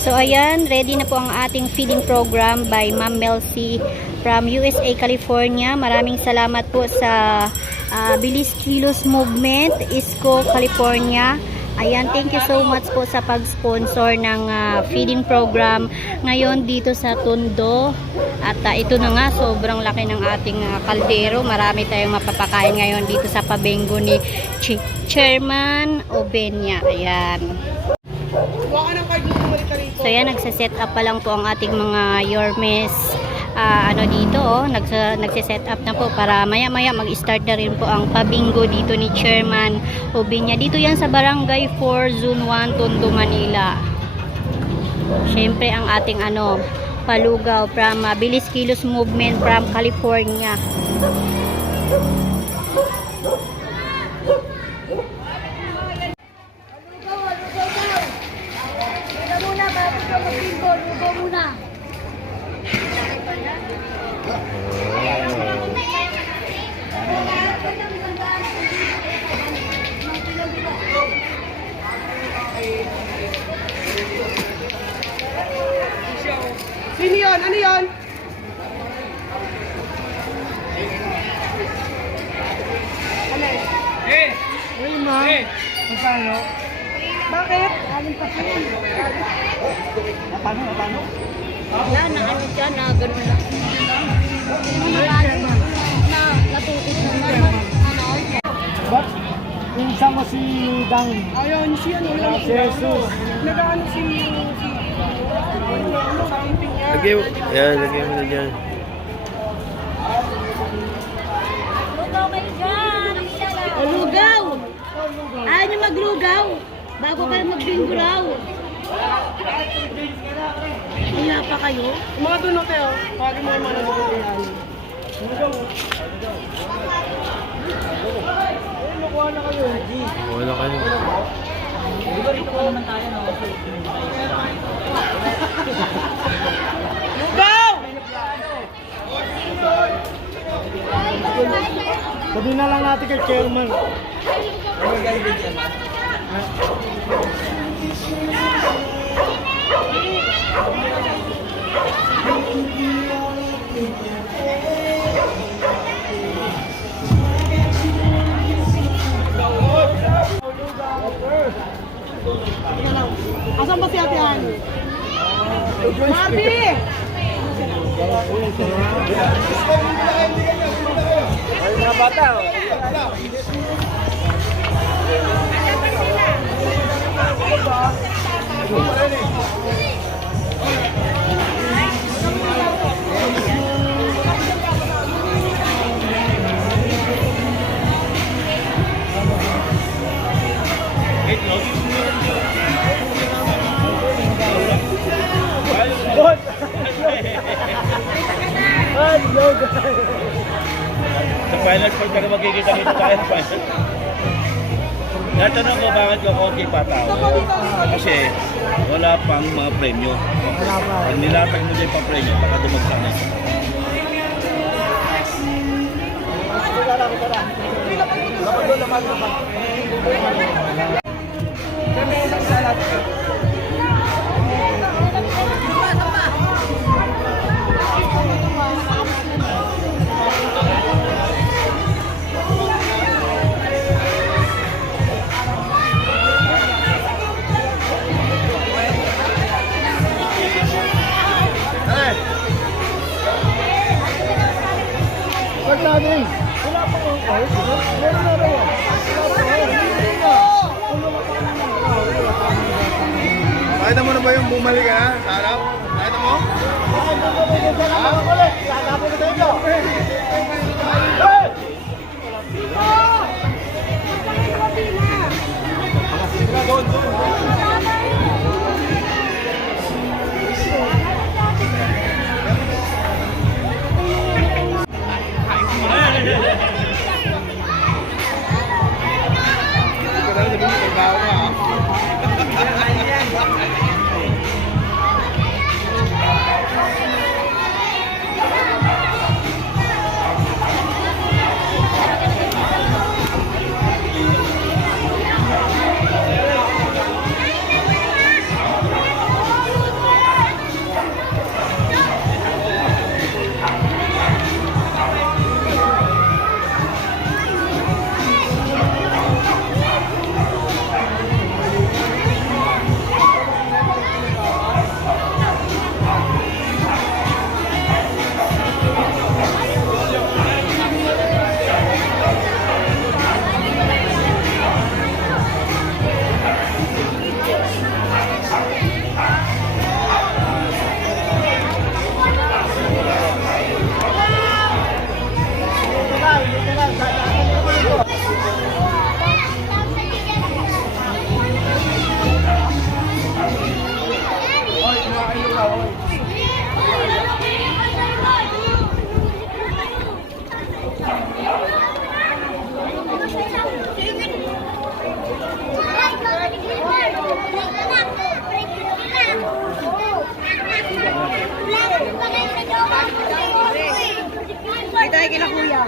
So ayan, ready na po ang ating feeding program by Ma'am Melcy from USA, California. Maraming salamat po sa Bilis Kilos Movement, Isco, California. Ayan, thank you so much po sa pag-sponsor ng feeding program ngayon dito sa Tondo. At ito na nga, sobrang laki ng ating kaldero. Marami tayong mapapakain ngayon dito sa pabengo ni Chairman Obenia. Ayan. So yan, nagsa-set up pa lang po ang ating mga Yormes dito, nagsa-set up na po para maya-maya mag-start na rin po ang pabingo dito ni Chairman Obenia. Dito yan sa Barangay 4, Zone 1, Tondo, Manila. Siyempre ang ating palugaw from Bilis Kilos Movement from California. Sino yun? Ano yun? Uy, ma. Paano? Bakit? Aling pa siya. Paano? Wala na, dyan na, gano'n lang. Natutok naman. Ba't pinsan mo si Dang? Ayun, si Jesus. Nag-ano si Lagyan mo na dyan. Lugaw kayo dyan! Lugaw! Ayaw nyo maglugaw! Bago kayo magbingo raw! Kaya pa kayo? mga doon na kayo. Pwede mo yung mga naguguluhan. Wala kayo. Lugaw! Sabihin na lang natin kay Chairman. Asan ba si Ate Hani? Marty! Ay, mga bata. Sa finals point ka na magkikita dito tayo sa finals. Natanong ko bakit ko konti pa tao. Kasi wala pang mga premyo. Pag nilatag mo din pa premyo, baka dumagsak na. Wag natin. Wala pa kang card. Meron na rin. Nakita mo na ba yung bumalik ka na sa harap? Nakita mo? kila kuya.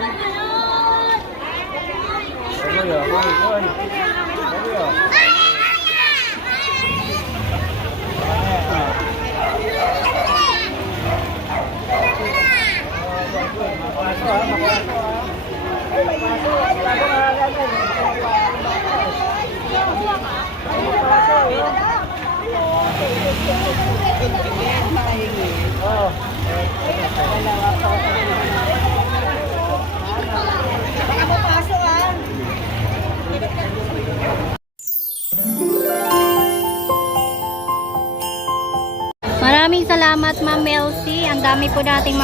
Maraming salamat, Ma'am Melcy. Ang dami po nating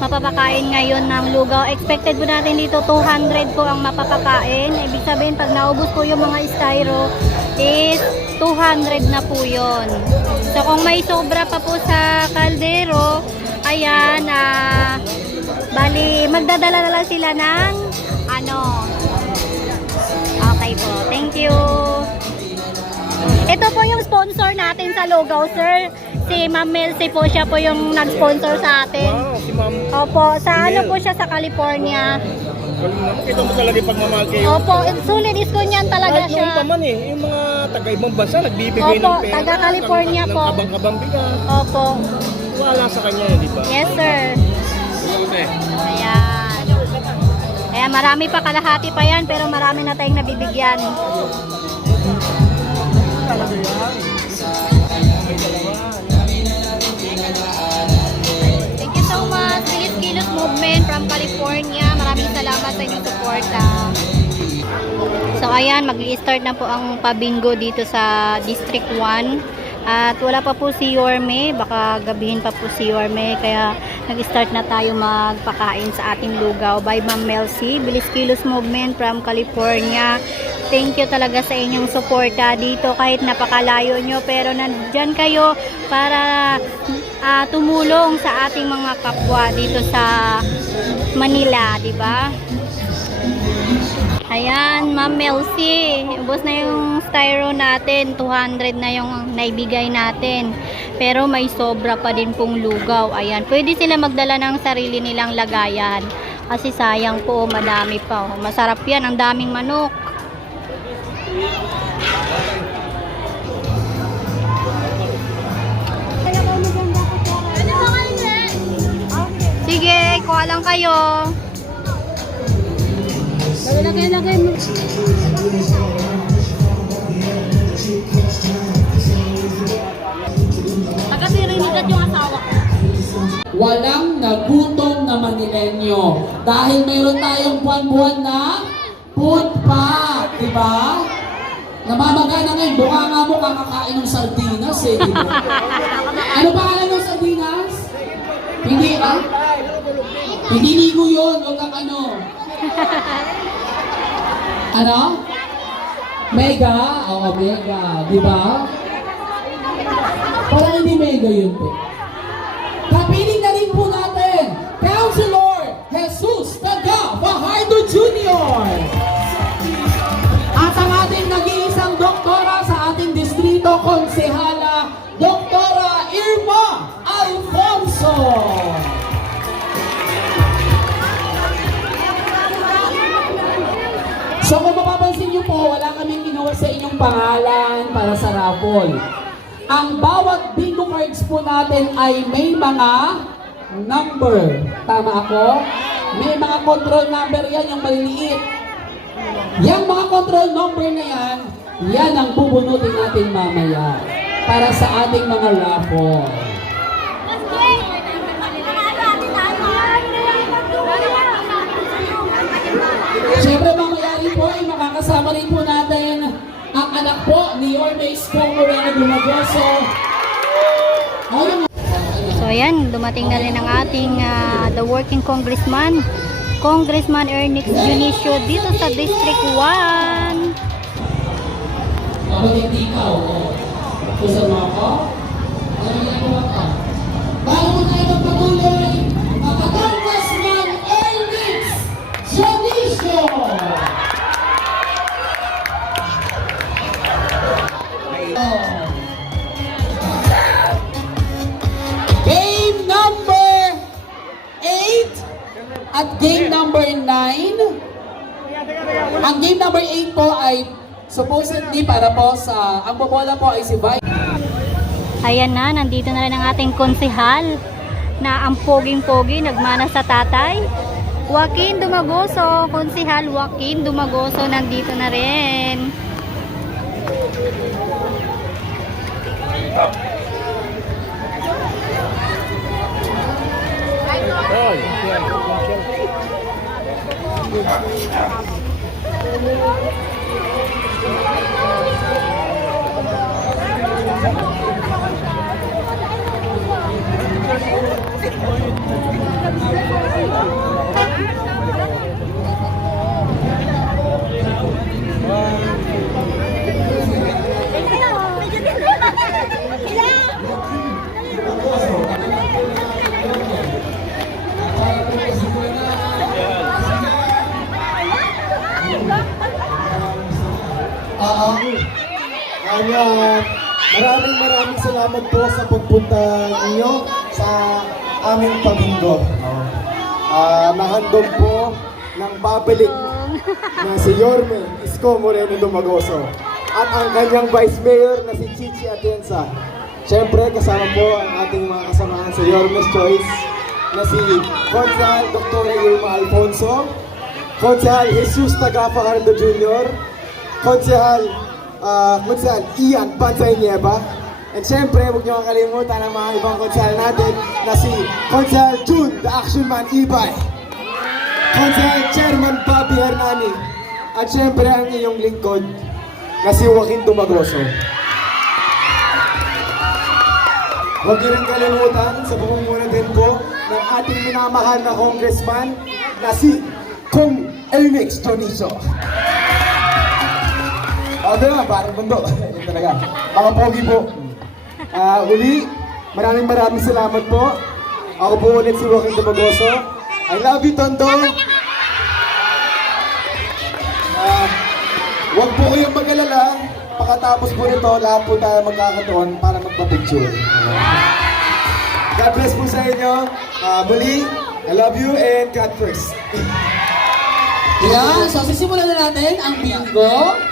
mapapakain ngayon ng lugaw. Expected po natin dito 200 po ang mapapakain. Ibig sabihin, pag naubos po yung mga styro, is 200 na po yun. So, kung may sobra pa po sa kaldero, ayan, bali, magdadala na lang sila ng, okay po. Thank you. Ito po yung sponsor natin sa lugaw, sir. Si Ma'am Melcy po, siya po yung nag-sponsor sa atin. Wow, si Ma'am. Opo, sa ano po siya sa California. Galing naman. Kita mo talaga yung pagmamahal kayo. Opo, sulit iskunyan talaga Kahit siya. noon pa man yung mga taga-ibang bansa, nagbibigay Opo, ng pera. taga-California po. Ng kabang-kabang bigas. Opo. Wala sa kanya yun, di ba? Yes, sir. Ayan. Kaya marami pa, kalahati pa yan, pero marami na tayong nabibigyan. Thank you so much, Bilis Kilos Movement from California. Maraming salamat sa inyong suporta. So ayan, mag-i-start na po ang pabingo dito sa District 1. At wala pa po si Yorme, baka gabihin pa po si Yorme, kaya nag-start na tayo magpakain sa ating lugaw by Ma'am Melcy, Bilis Kilos Movement from California. Thank you talaga sa inyong suporta dito kahit napakalayo nyo, pero nandyan kayo para tumulong sa ating mga kapwa dito sa Manila, di ba? Ayan, Ma'am Melcy, ubos na yung styro natin, 200 na yung naibigay natin. Pero may sobra pa din pong lugaw. Ayan, pwede sila magdala ng sarili nilang lagayan. Kasi sayang po, madami pa. Masarap yan, ang daming manok. Sige, kuha lang kayo. Lagay mo. Nakasirinigat yung asawa ko. Walang nagutom na Manilenyo. Dahil mayroon tayong buwan-buwan na food pack, di ba? Namamagana ngayon, bukanga mo kakakain ng sardinas eh, di ba? Ano pangalan ng sardinas? Hindi, Hindi ligo yun, o kang ano? Ano? Mega? Oo, mega. Di ba? Parang hindi mega yun po. Kapiling na rin po natin, Councilor Jesus Taga Fajardo Jr. At ang ating nag-iisang doktora sa ating distrito, Konsehala, Doktora Irma Alfonso. So kung mapapansin niyo po, wala kaming kinuha sa inyong pangalan para sa raffle. Ang bawat bingo cards po natin ay may mga number. Tama ako? May mga control number yan, yung maliliit. Yang mga control number na yan ang bubunutin natin mamaya para sa ating mga raffle. Siyempre mamaya rin po ay makakasama rin po natin ang anak po ni Yorme Isko Moreno Dumagoso. So ayan, dumating na rin ang ating the working congressman, Congressman Ernix Junicio dito sa District 1. Kapatid ikaw, kusan mo ako? Ano ginagawa ka? Bago mo tayo magpatuloy, ang Congressman Ernix Junicio! Game number 8 At game number 9, ang game number 8 po ay supposedly para po sa, ang bobola po ay si Vice. Ayan na, nandito na rin ang ating konsehal na ang poging-pogi, nagmana sa tatay. Joaquin Dumagoso, konsehal Joaquin Dumagoso, nandito na rin. Kaya maraming salamat po sa pagpunta ninyo sa aming pabinggo. Nahandog po ng babalik na si Yorme Isko Moreno Dumagoso at ang kanyang Vice Mayor na si Chichi Atienza. Siyempre kasama po ang ating mga kasamahan sa Yorme's Choice na si Consehal Dr. Irma Alfonso, Consehal Jesus Tagapacardo Jr., Consehal Ian Pansay Nieva. And syempre, huwag niyo kakalimutan ang mga ibang konsehal natin na si Consehal June, the Action Man Ibay, Consehal Chairman Bobby Hernani, at syempre ang iyong lingkod na si Joaquin Dumagoso. Huwag niyo rin kalimutan sa pamumuno din po ng ating minamahal na congressman na si Kong Elmix Jonicio. Doon na, parang mundo. Yun talaga. Mga pogi po. Uli, maraming salamat po. Ako po ulit si Joaquin Dumagoso. I love you, Tondo. Huwag po kayong mag-alala. Pagkatapos po nito, lahat po tayo magkakataon para magpa-picture. God bless po sa inyo. Muli, I love you and God first. Yan, so sisimulan na natin ang bingo.